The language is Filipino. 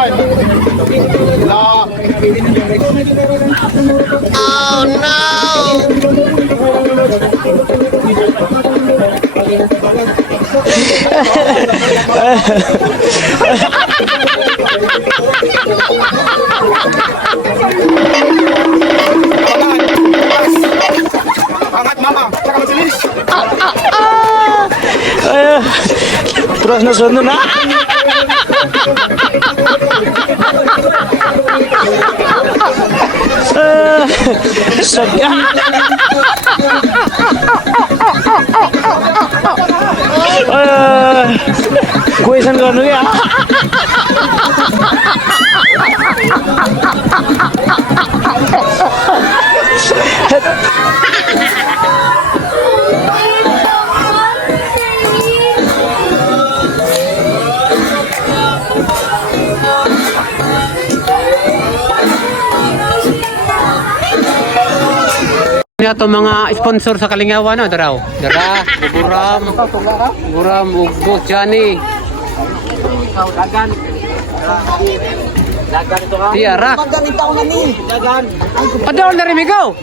Tuan. La. Oh Angat mama, saka masilis. Terus nasunod na. Sagya. Kuisan ko ano ya. Ito mga sponsor sa Kalingawan, no? Dara, Guram, Ugbo, Johnny. Tiara. Dagan. Padol na rin, Migo.